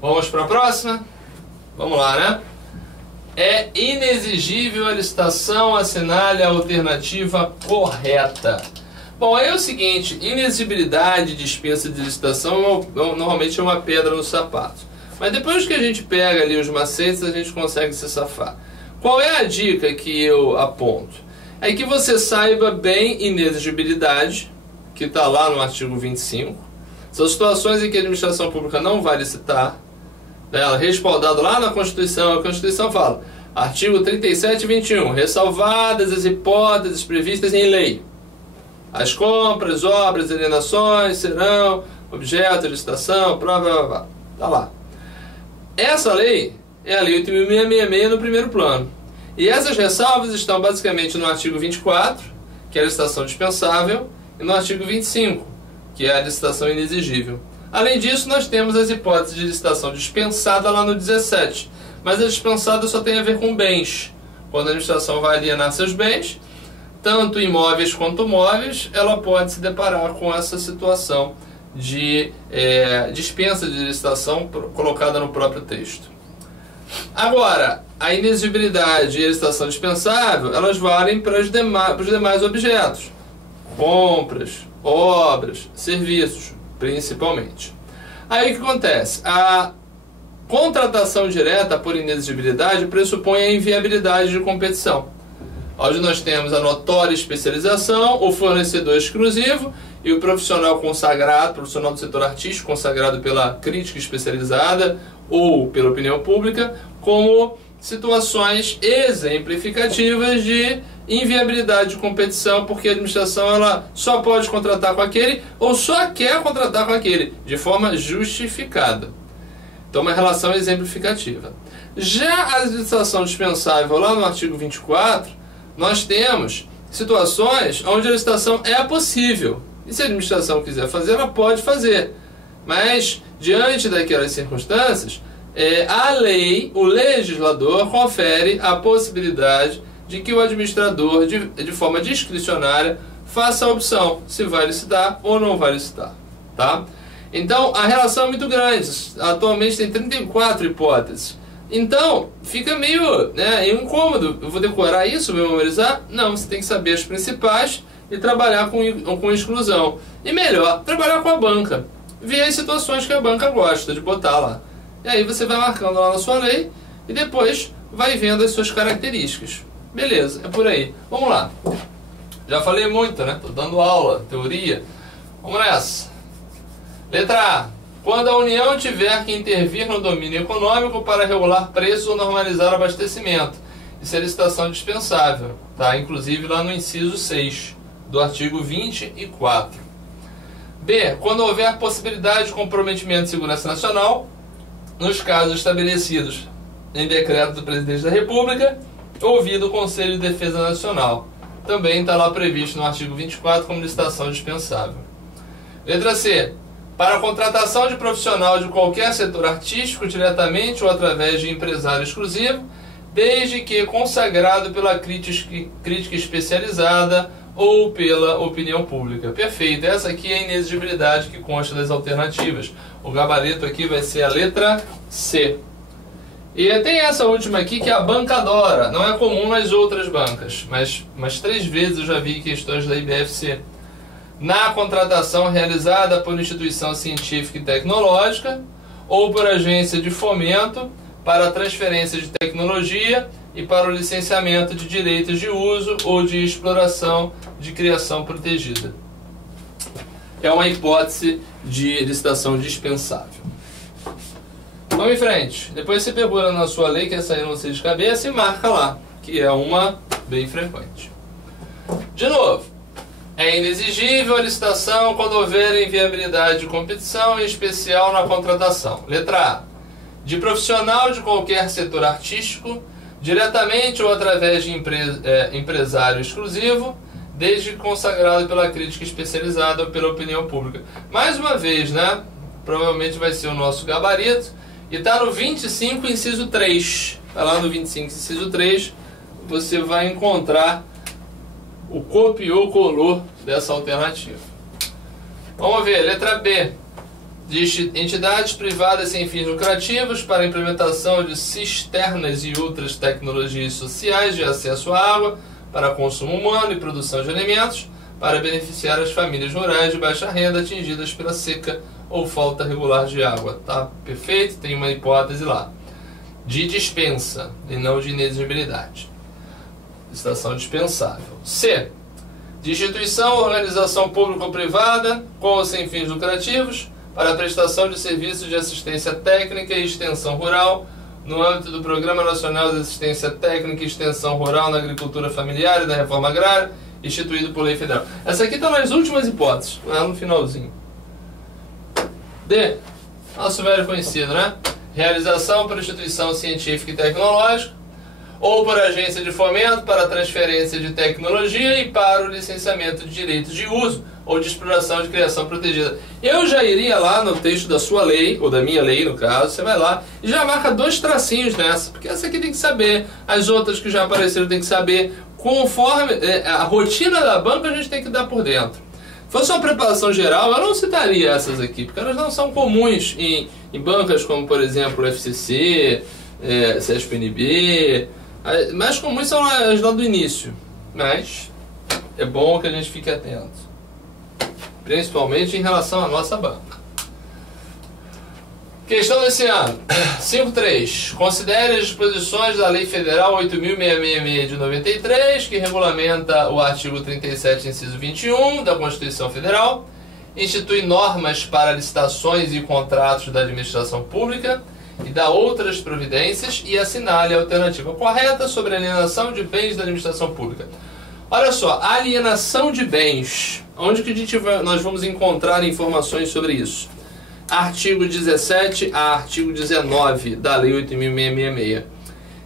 Vamos para a próxima? Vamos lá, né? É inexigível a licitação, assinale a alternativa correta. Bom, aí é o seguinte, inexigibilidade, dispensa de licitação normalmente é uma pedra no sapato. Mas depois que a gente pega ali os macetes, a gente consegue se safar. Qual é a dica que eu aponto? É que você saiba bem inexigibilidade, que está lá no artigo 25. São situações em que a administração pública não vai licitar, ela respaldado lá na Constituição. A Constituição fala, artigo 37 e 21, ressalvadas as hipóteses previstas em lei. As compras, obras, alienações serão objeto de licitação, prova, tá lá. Essa lei é a lei 8.666 no primeiro plano. E essas ressalvas estão basicamente no artigo 24, que é a licitação dispensável, e no artigo 25, que é a licitação inexigível. Além disso, nós temos as hipóteses de licitação dispensada lá no 17. Mas a dispensada só tem a ver com bens. Quando a administração vai alienar seus bens, tanto imóveis quanto móveis, ela pode se deparar com essa situação de dispensa de licitação colocada no próprio texto. Agora, a inexigibilidade e a licitação dispensável, elas valem para os demais objetos. Compras, obras, serviços, principalmente. Aí o que acontece? A contratação direta por inexigibilidade pressupõe a inviabilidade de competição, onde nós temos a notória especialização, o fornecedor exclusivo e o profissional consagrado, profissional do setor artístico consagrado pela crítica especializada ou pela opinião pública, como situações exemplificativas de inviabilidade de competição, porque a administração ela só pode contratar com aquele ou só quer contratar com aquele, de forma justificada. Então, uma relação exemplificativa. Já a licitação dispensável, lá no artigo 24, nós temos situações onde a licitação é possível. E se a administração quiser fazer, ela pode fazer. Mas, diante daquelas circunstâncias, a lei, o legislador, confere a possibilidade de que o administrador, de forma discricionária, faça a opção se vai licitar ou não vai licitar. Tá? Então, a relação é muito grande. Atualmente tem 34 hipóteses. Então, fica meio incômodo. Eu vou decorar isso, vou memorizar? Não, você tem que saber as principais e trabalhar com exclusão. E melhor, trabalhar com a banca. Ver as situações que a banca gosta de botar lá. E aí você vai marcando lá na sua lei e depois vai vendo as suas características. Beleza, é por aí. Vamos lá. Já falei muito, né? Tô dando aula, teoria. Vamos nessa. Letra A. Quando a União tiver que intervir no domínio econômico para regular preços ou normalizar o abastecimento. Isso é licitação dispensável, tá? Inclusive lá no inciso 6 do artigo 24. B. Quando houver possibilidade de comprometimento de segurança nacional, nos casos estabelecidos em decreto do Presidente da República, ouvido o Conselho de Defesa Nacional. Também está lá previsto no artigo 24 como licitação dispensável. Letra C. Para a contratação de profissional de qualquer setor artístico, diretamente ou através de empresário exclusivo, desde que consagrado pela crítica especializada ou pela opinião pública. Perfeito. Essa aqui é a inexigibilidade que consta das alternativas. O gabarito aqui vai ser a letra C. E tem essa última aqui que é a bancadora. Não é comum nas outras bancas, mas 3 vezes eu já vi questões da IBFC. Na contratação realizada por instituição científica e tecnológica ou por agência de fomento para a transferência de tecnologia e para o licenciamento de direitos de uso ou de exploração de criação protegida. É uma hipótese de licitação dispensável. Vamos em frente. Depois você pegou na sua lei, que essa aí eu não sei de cabeça, e marca lá, que é uma bem frequente. De novo. É inexigível a licitação quando houver inviabilidade de competição, em especial na contratação. Letra A. De profissional de qualquer setor artístico, diretamente ou através de empresário exclusivo, desde que consagrado pela crítica especializada ou pela opinião pública. Mais uma vez, né? Provavelmente vai ser o nosso gabarito. E está no 25, inciso 3. Está lá no 25, inciso 3. Você vai encontrar o copiou, colou dessa alternativa. Vamos ver, letra B. de entidades privadas sem fins lucrativos para a implementação de cisternas e outras tecnologias sociais de acesso à água para consumo humano e produção de alimentos para beneficiar as famílias rurais de baixa renda atingidas pela seca ou falta regular de água. Tá perfeito? Tem uma hipótese lá de dispensa e não de inexigibilidade. Licitação dispensável. C. De instituição ou organização pública ou privada com ou sem fins lucrativos para a prestação de serviços de assistência técnica e extensão rural no âmbito do Programa Nacional de Assistência Técnica e Extensão Rural na Agricultura Familiar e da Reforma Agrária, instituído por lei federal. Essa aqui está nas últimas hipóteses, lá no finalzinho. D. Nosso velho conhecido, né? Realização por instituição científica e tecnológica ou por agência de fomento para a transferência de tecnologia e para o licenciamento de direitos de uso ou de exploração de criação protegida. Eu já iria lá no texto da sua lei, ou da minha lei no caso, você vai lá e já marca 2 tracinhos nessa, porque essa aqui tem que saber, as outras que já apareceram tem que saber, conforme a rotina da banca a gente tem que dar por dentro. Se fosse uma preparação geral, eu não citaria essas aqui, porque elas não são comuns em bancas como, por exemplo, o FCC, CESP-NB. As mais comuns são as lá do início, mas é bom que a gente fique atento, principalmente em relação à nossa banca. Questão desse ano. 5.3. Considere as disposições da Lei Federal 8.666 de 93, que regulamenta o artigo 37, inciso 21 da Constituição Federal, institui normas para licitações e contratos da administração pública e dá outras providências e assinale a alternativa correta sobre a alienação de bens da administração pública. Olha só, alienação de bens. Onde que nós vamos encontrar informações sobre isso? Artigo 17 a artigo 19 da Lei 8.666.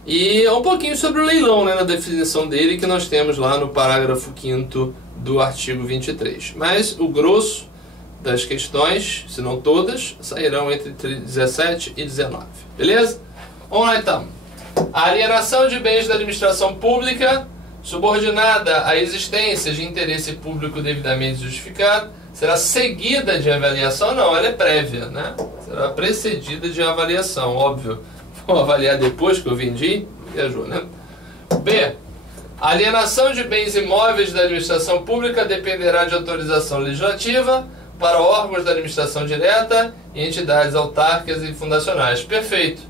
E um pouquinho sobre o leilão, né, na definição dele, que nós temos lá no parágrafo 5º do artigo 23. Mas o grosso das questões, se não todas, sairão entre 17 e 19. Beleza? Vamos lá então. A alienação de bens da administração pública, subordinada à existência de interesse público devidamente justificado, será seguida de avaliação? Não, ela é prévia, né? Será precedida de avaliação, óbvio. Vou avaliar depois que eu vendi, viajou, né? B. A alienação de bens imóveis da administração pública dependerá de autorização legislativa para órgãos da administração direta e entidades autárquicas e fundacionais. Perfeito.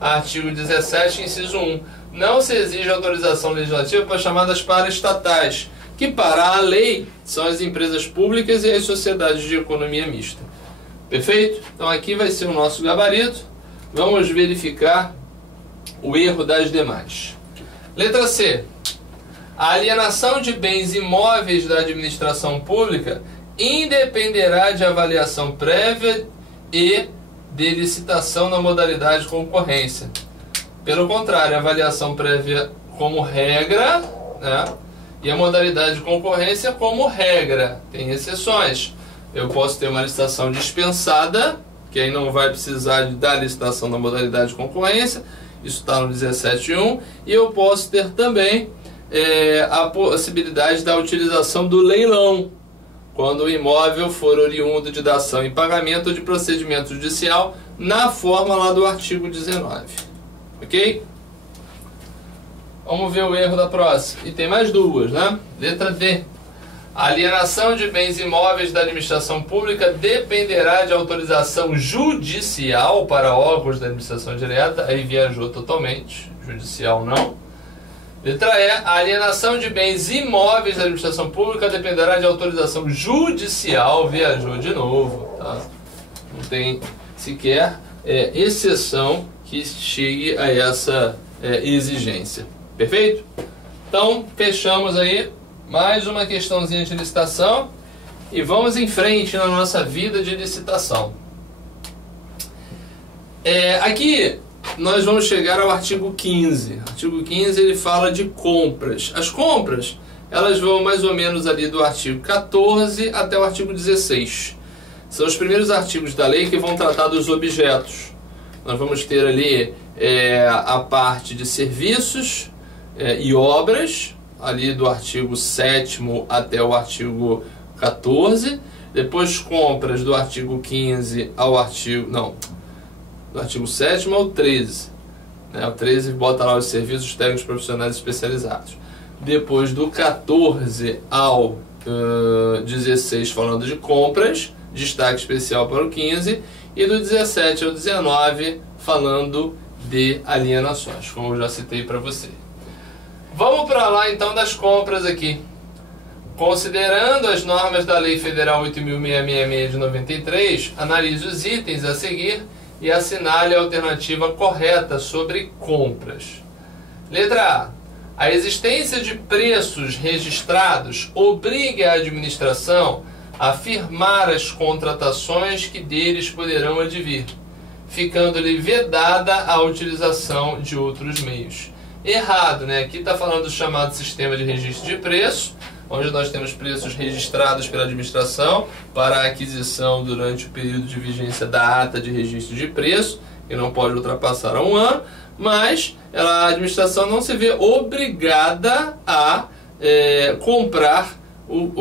Artigo 17, inciso 1. Não se exige autorização legislativa para chamadas paraestatais, que para a lei são as empresas públicas e as sociedades de economia mista. Perfeito? Então aqui vai ser o nosso gabarito. Vamos verificar o erro das demais. Letra C. A alienação de bens imóveis da administração pública independerá de avaliação prévia e de licitação na modalidade de concorrência. Pelo contrário, a avaliação prévia como regra, né? E a modalidade de concorrência como regra. Tem exceções. Eu posso ter uma licitação dispensada, que aí não vai precisar da licitação na modalidade de concorrência. Isso está no 17.1. E eu posso ter também a possibilidade da utilização do leilão, quando o imóvel for oriundo de dação em pagamento ou de procedimento judicial, na forma lá do artigo 19. Ok? Vamos ver o erro da próxima. E tem mais duas, né? Letra D. A alienação de bens imóveis da administração pública dependerá de autorização judicial para órgãos da administração direta. Aí viajou totalmente. Judicial não. Letra E. A alienação de bens imóveis da administração pública dependerá de autorização judicial. Viajou de novo. Tá? Não tem sequer exceção que chegue a essa exigência. Perfeito? Então, fechamos aí mais uma questãozinha de licitação e vamos em frente na nossa vida de licitação. Aqui nós vamos chegar ao artigo 15. O artigo 15 ele fala de compras. As compras, elas vão mais ou menos ali do artigo 14 até o artigo 16. São os primeiros artigos da lei que vão tratar dos objetos. Nós vamos ter ali a parte de serviços e obras, ali do artigo 7º até o artigo 14. Depois compras do artigo 15 ao artigo... Não, do artigo 7º ao 13. Né? O 13 bota lá os serviços técnicos profissionais especializados. Depois do 14 ao 16 falando de compras, destaque especial para o 15. E do 17 ao 19 falando de alienações, como eu já citei para você. Vamos para lá então das compras aqui. Considerando as normas da Lei Federal 8.666 de 93, analise os itens a seguir e assinale a alternativa correta sobre compras. Letra A. A existência de preços registrados obriga a administração a firmar as contratações que deles poderão advir, ficando-lhe vedada a utilização de outros meios. Errado, né? Aqui está falando do chamado sistema de registro de preço, onde nós temos preços registrados pela administração para aquisição durante o período de vigência da ata de registro de preço, que não pode ultrapassar a 1 ano, mas a administração não se vê obrigada a comprar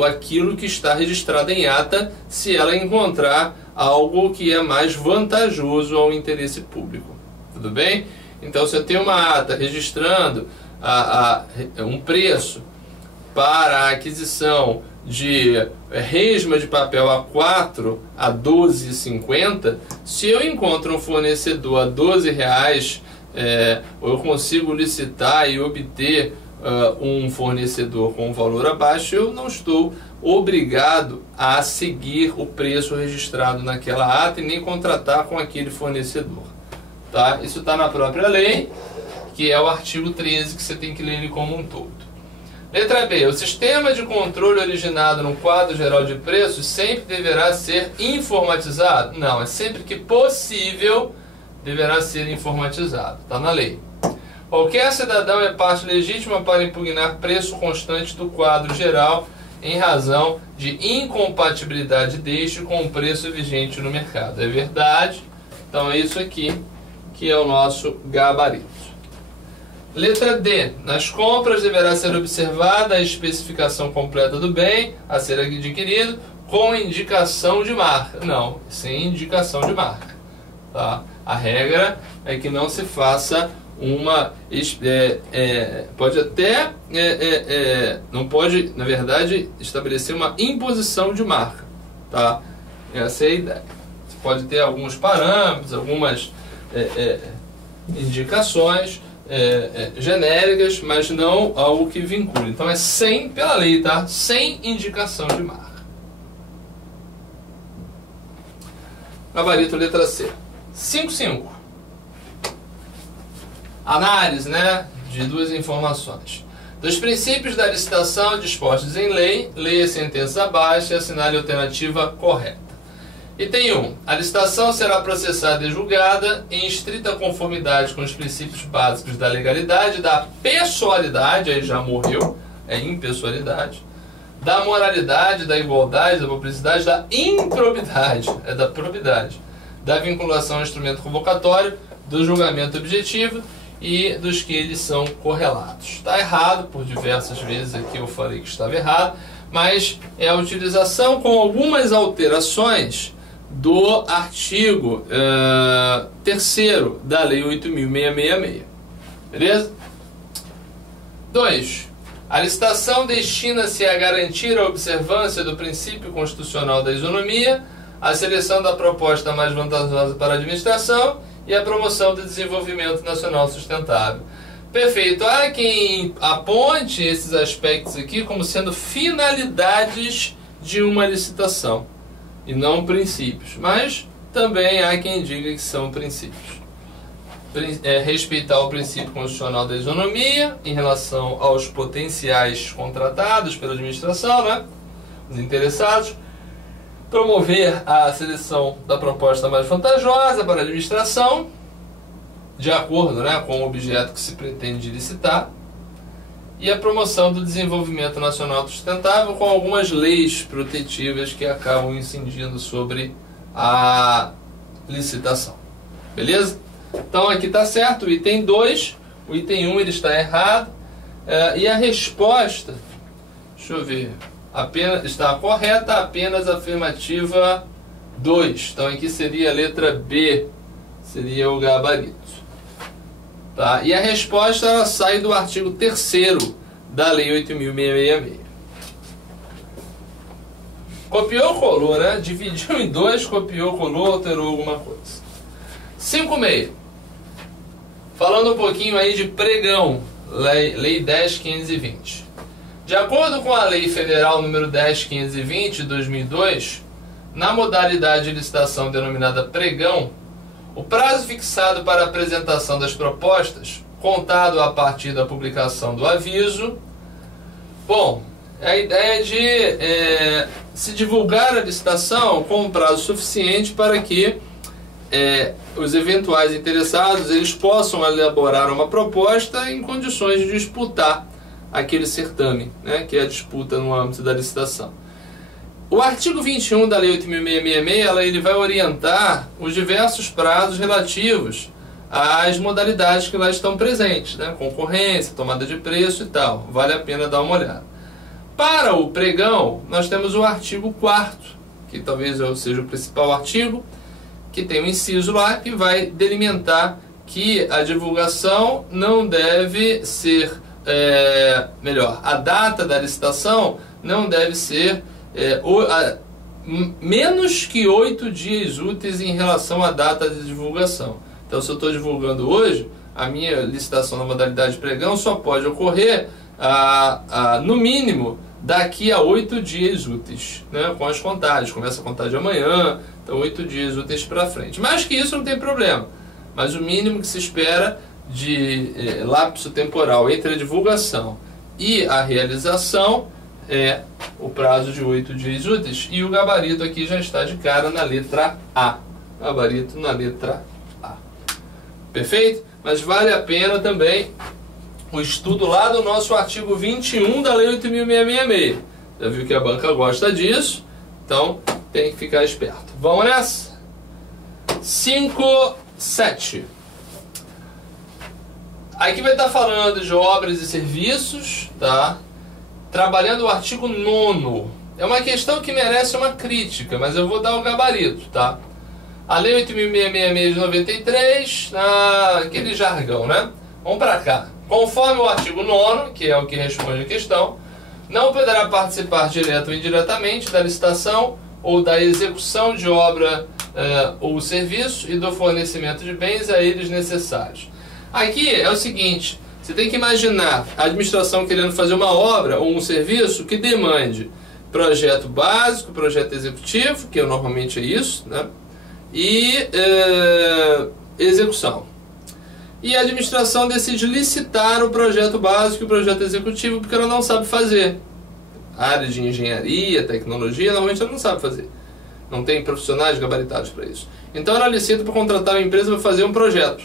aquilo que está registrado em ata, se ela encontrar algo que é mais vantajoso ao interesse público. Tudo bem? Então, se eu tenho uma ata registrando um preço para a aquisição de resma de papel A4 a R$ 12,50, se eu encontro um fornecedor a R$ 12, ou eu consigo licitar e obter um fornecedor com um valor abaixo, eu não estou obrigado a seguir o preço registrado naquela ata e nem contratar com aquele fornecedor. Tá? Isso está na própria lei, que é o artigo 13, que você tem que ler ele como um todo. Letra B. O sistema de controle originado no quadro geral de preços sempre deverá ser informatizado? Não, é sempre que possível deverá ser informatizado. Está na lei. Qualquer cidadão é parte legítima para impugnar preço constante do quadro geral em razão de incompatibilidade deste com o preço vigente no mercado. É verdade? Então é isso aqui que é o nosso gabarito. Letra D. Nas compras deverá ser observada a especificação completa do bem a ser adquirido com indicação de marca. Não, sem indicação de marca. Tá? A regra é que não se faça uma... pode até... não pode, na verdade, estabelecer uma imposição de marca. Tá? Essa é a ideia. Você pode ter alguns parâmetros, algumas indicações genéricas, mas não algo que vincule. Então é sem, pela lei, tá? Sem indicação de marca. Gabarito letra C. 5.5. Análise, né, de duas informações. Dos princípios da licitação dispostos em lei, leia a sentença abaixo e assinale a alternativa correta. Item 1. A licitação será processada e julgada em estrita conformidade com os princípios básicos da legalidade, da pessoalidade, aí já morreu, é impessoalidade, da moralidade, da igualdade, da publicidade, da improbidade, é da probidade, da vinculação ao instrumento convocatório, do julgamento objetivo e dos que eles são correlatos. Está errado, por diversas vezes aqui eu falei que estava errado, mas é a utilização com algumas alterações do artigo 3º da Lei 8.666. Beleza? 2. A licitação destina-se a garantir a observância do princípio constitucional da isonomia, a seleção da proposta mais vantajosa para a administração e a promoção do desenvolvimento nacional sustentável. Perfeito. Há quem aponte esses aspectos aqui como sendo finalidades de uma licitação e não princípios, mas também há quem diga que são princípios. Respeitar o princípio constitucional da isonomia em relação aos potenciais contratados pela administração, né? Os interessados. Promover a seleção da proposta mais vantajosa para a administração, de acordo, né, com o objeto que se pretende licitar, e a promoção do desenvolvimento nacional sustentável com algumas leis protetivas que acabam incidindo sobre a licitação. Beleza? Então aqui está certo o item 2, o item 1 ele está errado, e a resposta, deixa eu ver, está correta apenas a afirmativa 2. Então aqui seria a letra B, seria o gabarito. Tá? E a resposta ela sai do artigo 3º da Lei 8.666. Copiou, colou, né? Dividiu em 2, copiou, colou, alterou alguma coisa. 5.6. Falando um pouquinho aí de pregão, Lei 10.520. De acordo com a Lei Federal número 10.520 de 2002, na modalidade de licitação denominada pregão, o prazo fixado para a apresentação das propostas, contado a partir da publicação do aviso. Bom, a ideia é de se divulgar a licitação com um prazo suficiente para que os eventuais interessados eles possam elaborar uma proposta em condições de disputar aquele certame, né, que é a disputa no âmbito da licitação. O artigo 21 da Lei 8.666 ele vai orientar os diversos prazos relativos às modalidades que lá estão presentes, né, concorrência, tomada de preço e tal. Vale a pena dar uma olhada. Para o pregão, nós temos o artigo 4º, que talvez seja o principal artigo, que tem um inciso lá que vai delimitar que a divulgação não deve ser, a data da licitação não deve ser menos que 8 dias úteis em relação à data de divulgação. Então, se eu estou divulgando hoje, a minha licitação na modalidade pregão só pode ocorrer no mínimo daqui a 8 dias úteis, né, com as contagens. Começa a contagem amanhã, então 8 dias úteis para frente. Mais que isso não tem problema, mas o mínimo que se espera de lapso temporal entre a divulgação e a realização é o prazo de 8 dias úteis. E o gabarito aqui já está de cara na letra A. Gabarito na letra A. Perfeito? Mas vale a pena também o estudo lá do nosso artigo 21 da Lei 8.666. Já viu que a banca gosta disso, então tem que ficar esperto. Vamos nessa? 5.7. Aqui vai estar falando de obras e serviços, tá? Trabalhando o artigo 9º. É uma questão que merece uma crítica, mas eu vou dar o gabarito, tá? A Lei 8.666 de 93, aquele jargão, né? Vamos para cá. Conforme o artigo 9º, que é o que responde a questão, não poderá participar direto ou indiretamente da licitação ou da execução de obra ou serviço e do fornecimento de bens a eles necessários. Aqui é o seguinte, você tem que imaginar a administração querendo fazer uma obra ou um serviço que demande projeto básico, projeto executivo, que normalmente é isso, né? E execução. E a administração decide licitar o projeto básico e o projeto executivo porque ela não sabe fazer. A área de engenharia, tecnologia, normalmente ela não sabe fazer. Não tem profissionais gabaritados para isso. Então ela licita para contratar uma empresa para fazer um projeto.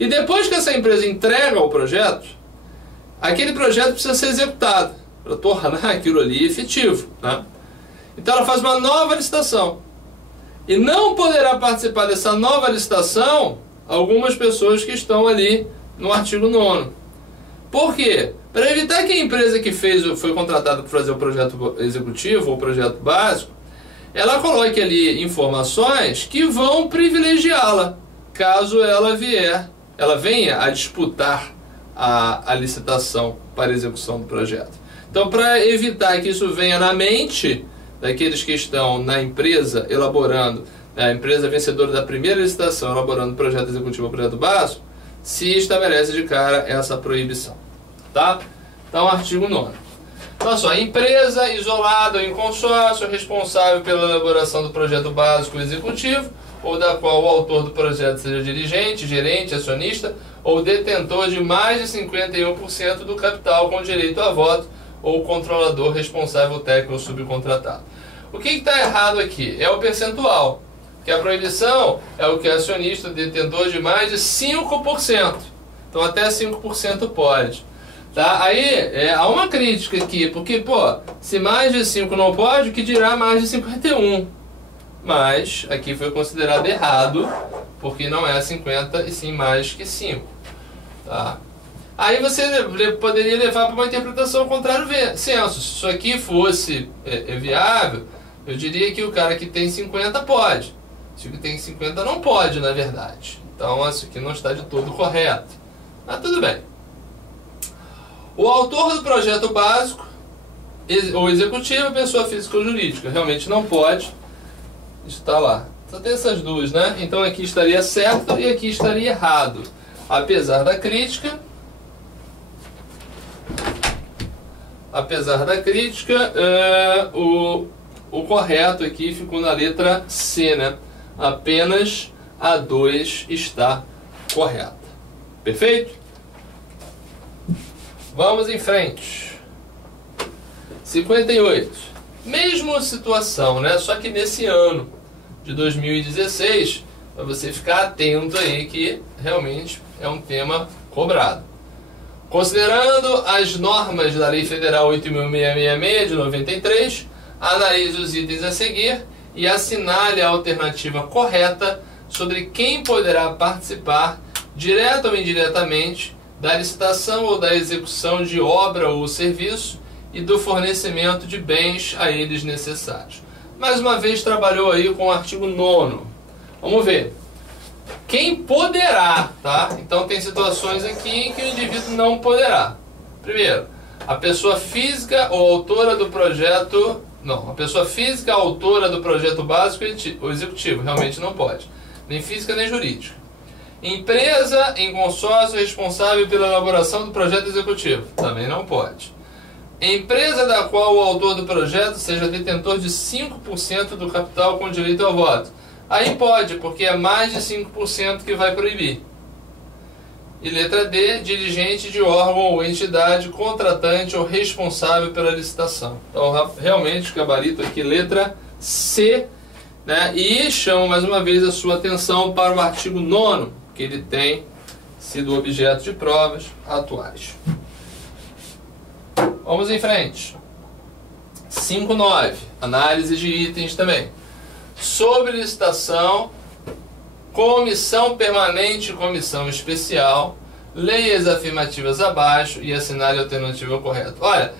E depois que essa empresa entrega o projeto, aquele projeto precisa ser executado para tornar aquilo ali efetivo, né? Então ela faz uma nova licitação. E não poderá participar dessa nova licitação algumas pessoas que estão ali no artigo 9º. Por quê? Para evitar que a empresa que foi contratada para fazer o projeto executivo ou o projeto básico, ela coloque ali informações que vão privilegiá-la, caso ela venha a disputar a licitação para a execução do projeto. Então, para evitar que isso venha na mente daqueles que estão na empresa elaborando, a empresa vencedora da primeira licitação elaborando o projeto executivo ou projeto básico, se estabelece de cara essa proibição. Tá? Então, artigo 9º. Então, só, a empresa isolada ou em consórcio responsável pela elaboração do projeto básico ou executivo, ou da qual o autor do projeto seja dirigente, gerente, acionista ou detentor de mais de 51% do capital com direito a voto, ou controlador responsável técnico ou subcontratado. O que está errado aqui? É o percentual. Que a proibição é o que é acionista detentor de mais de 5%. Então até 5% pode. Tá? Aí há uma crítica aqui, porque se mais de 5 não pode, o que dirá mais de 51? Mas aqui foi considerado errado, porque não é 50 e sim mais que 5. Tá? Aí você poderia levar para uma interpretação ao contrário senso. Se isso aqui fosse viável, eu diria que o cara que tem 50 pode. Se o que tem 50 não pode, na verdade. Então isso aqui não está de todo correto. Mas tudo bem. O autor do projeto básico, ou executivo, pessoa física ou jurídica, realmente não pode estar lá. Só tem essas duas, né? Então aqui estaria certo e aqui estaria errado. Apesar da crítica, o correto aqui ficou na letra C, né? Apenas a 2 está correta. Perfeito? Vamos em frente. 58. Mesma situação, né? Só que nesse ano de 2016, para você ficar atento aí que realmente é um tema cobrado. Considerando as normas da Lei Federal 8.666 de 93, analise os itens a seguir e assinale a alternativa correta sobre quem poderá participar, direta ou indiretamente, da licitação ou da execução de obra ou serviço e do fornecimento de bens a eles necessários. Mais uma vez trabalhou aí com o artigo 9º. Vamos ver. Quem poderá, tá? Então tem situações aqui em que o indivíduo não poderá. Primeiro, a pessoa física ou autora do projeto... Não, a pessoa física autora do projeto básico ou executivo, realmente não pode. Nem física nem jurídica. Empresa em consórcio responsável pela elaboração do projeto executivo, também não pode. Empresa da qual o autor do projeto seja detentor de 5% do capital com direito ao voto. Aí pode, porque é mais de 5% que vai proibir. E letra D, dirigente de órgão ou entidade contratante ou responsável pela licitação. Então, realmente, gabarito aqui, letra C, né? E chamo mais uma vez a sua atenção para o artigo 9º, que ele tem sido objeto de provas atuais. Vamos em frente. 5.9. Análise de itens também. Sobre licitação, comissão permanente e comissão especial, leia as afirmativas abaixo e assinale a alternativa correta. Olha,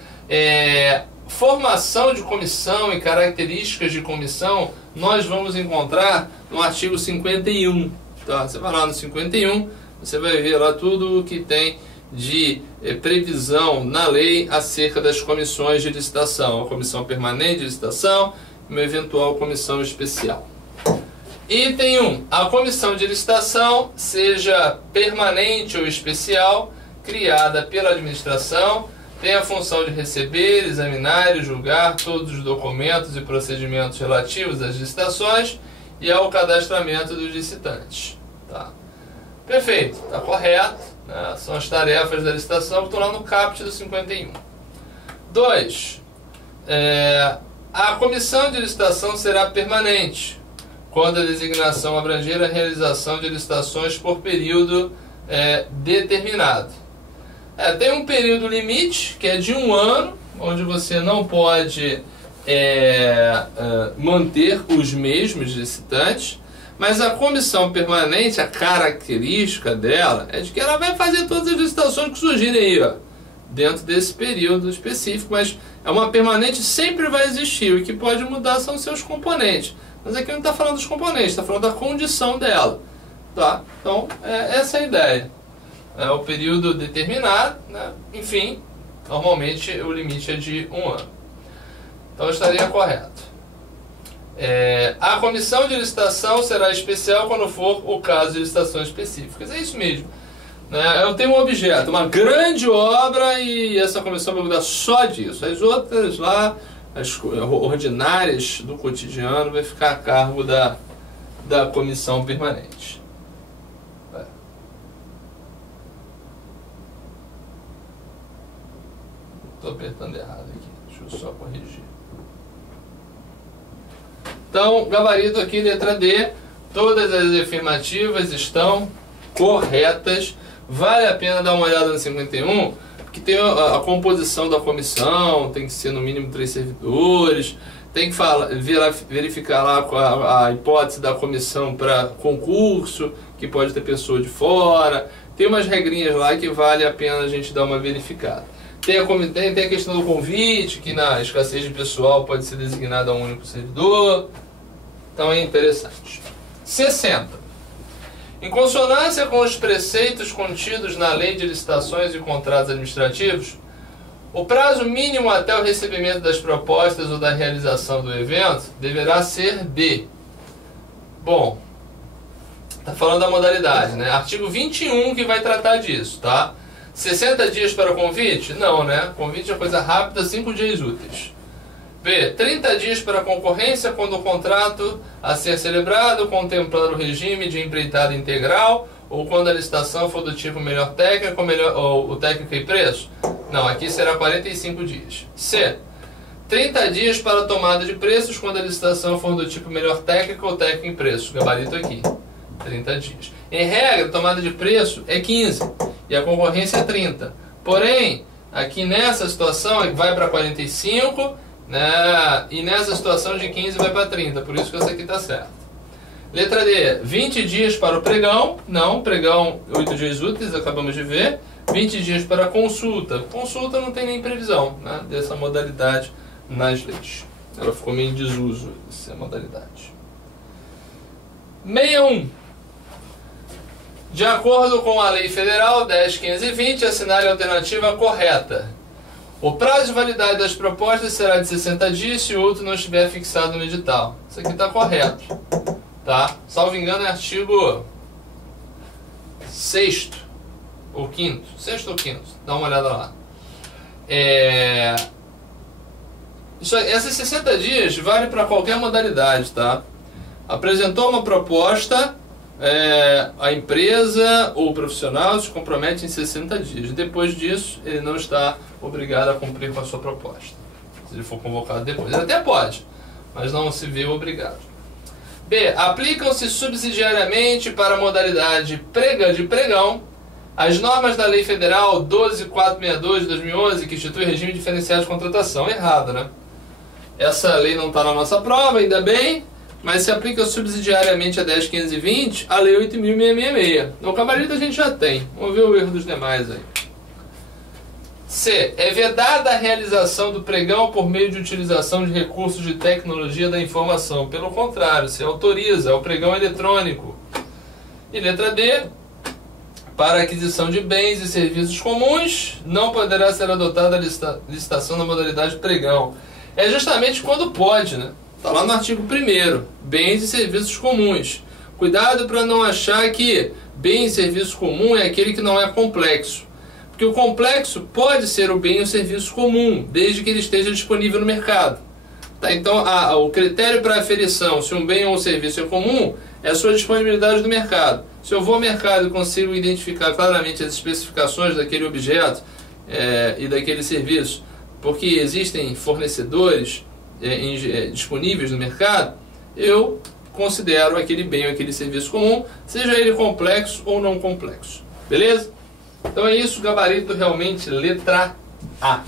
formação de comissão e características de comissão nós vamos encontrar no artigo 51. Tá? Você vai lá no 51, você vai ver lá tudo o que tem de previsão na lei acerca das comissões de licitação, a comissão permanente de licitação e uma eventual comissão especial. Item 1. A comissão de licitação, seja permanente ou especial, criada pela administração, tem a função de receber, examinar e julgar todos os documentos e procedimentos relativos às licitações e ao cadastramento dos licitantes. Tá? Perfeito, está correto, né? São as tarefas da licitação que estão lá no caput do 51. 2. A comissão de licitação será permanente, quando a designação abranger a realização de licitações por período determinado. Tem um período limite, que é de 1 ano, onde você não pode manter os mesmos licitantes, mas a comissão permanente, a característica dela é de que ela vai fazer todas as licitações que surgirem aí, ó, dentro desse período específico, mas é uma permanente, sempre vai existir. O que pode mudar são os seus componentes. Mas aqui não está falando dos componentes, está falando da condição dela. Tá? Então, essa é a ideia. É o período determinado, né? Enfim, normalmente o limite é de 1 ano. Então estaria correto. A comissão de licitação será especial quando for o caso de licitações específicas. É isso mesmo. Eu tenho um objeto, uma grande obra, e essa comissão vai cuidar só disso. As outras lá, as ordinárias do cotidiano, vai ficar a cargo da comissão permanente. Estou apertando errado aqui, deixa eu só corrigir. Então, gabarito aqui, letra D, todas as afirmativas estão corretas. Vale a pena dar uma olhada no 51, porque tem a composição da comissão, tem que ser no mínimo 3 servidores, tem que verificar lá a hipótese da comissão para concurso, que pode ter pessoa de fora. Tem umas regrinhas lá que vale a pena a gente dar uma verificada. Tem a questão do convite, que na escassez de pessoal pode ser designado a um único servidor. Então é interessante. 60. Em consonância com os preceitos contidos na Lei de Licitações e Contratos Administrativos, o prazo mínimo até o recebimento das propostas ou da realização do evento deverá ser de... Bom, está falando da modalidade, né? Artigo 21 que vai tratar disso, tá? 60 dias para o convite? Não, né? Convite é coisa rápida, 5 dias úteis. B. 30 dias para a concorrência quando o contrato a ser celebrado contemplar o regime de empreitada integral ou quando a licitação for do tipo melhor técnico ou técnico e preço? Não, aqui será 45 dias. C. 30 dias para a tomada de preços quando a licitação for do tipo melhor técnico ou técnico em preço. Gabarito aqui. 30 dias. Em regra, a tomada de preço é 15 e a concorrência é 30. Porém, aqui nessa situação vai para 45, né? E nessa situação de 15 vai para 30. Por isso que essa aqui está certa. Letra D. 20 dias para o pregão. Não, pregão 8 dias úteis, acabamos de ver. 20 dias para a consulta. Consulta não tem nem previsão, né, dessa modalidade nas leis. Ela ficou meio em desuso, essa modalidade. 61. De acordo com a Lei Federal 10.520, assinale a alternativa correta. O prazo de validade das propostas será de 60 dias se o outro não estiver fixado no edital. Isso aqui está correto. Tá? Salvo engano é artigo 6º ou 5º. 6º ou 5º. Dá uma olhada lá. Esses 60 dias vale para qualquer modalidade, tá? Apresentou uma proposta, a empresa ou o profissional se compromete em 60 dias. Depois disso, ele não está obrigado a cumprir com a sua proposta. Se ele for convocado depois. Ele até pode, mas não se vê obrigado. B. Aplicam-se subsidiariamente para a modalidade de pregão as normas da Lei Federal 12.462 de 2011, que institui regime diferenciado de contratação. Errado, né? Essa lei não está na nossa prova, ainda bem, mas se aplica subsidiariamente a 10.520, a Lei 8.666. No gabarito a gente já tem. Vamos ver o erro dos demais aí. C. É vedada a realização do pregão por meio de utilização de recursos de tecnologia da informação. Pelo contrário, se autoriza o pregão eletrônico. E letra D. Para aquisição de bens e serviços comuns, não poderá ser adotada a licitação na modalidade pregão. É justamente quando pode, né? Está lá no artigo 1º, bens e serviços comuns. Cuidado para não achar que bem e serviço comum é aquele que não é complexo. Porque o complexo pode ser o bem ou serviço comum, desde que ele esteja disponível no mercado. Tá? Então, o critério para aferição, se um bem ou um serviço é comum, é a sua disponibilidade no mercado. Se eu vou ao mercado e consigo identificar claramente as especificações daquele objeto e daquele serviço, porque existem fornecedores disponíveis no mercado, eu considero aquele bem ou aquele serviço comum, seja ele complexo ou não complexo. Beleza? Então é isso, gabarito realmente letra A.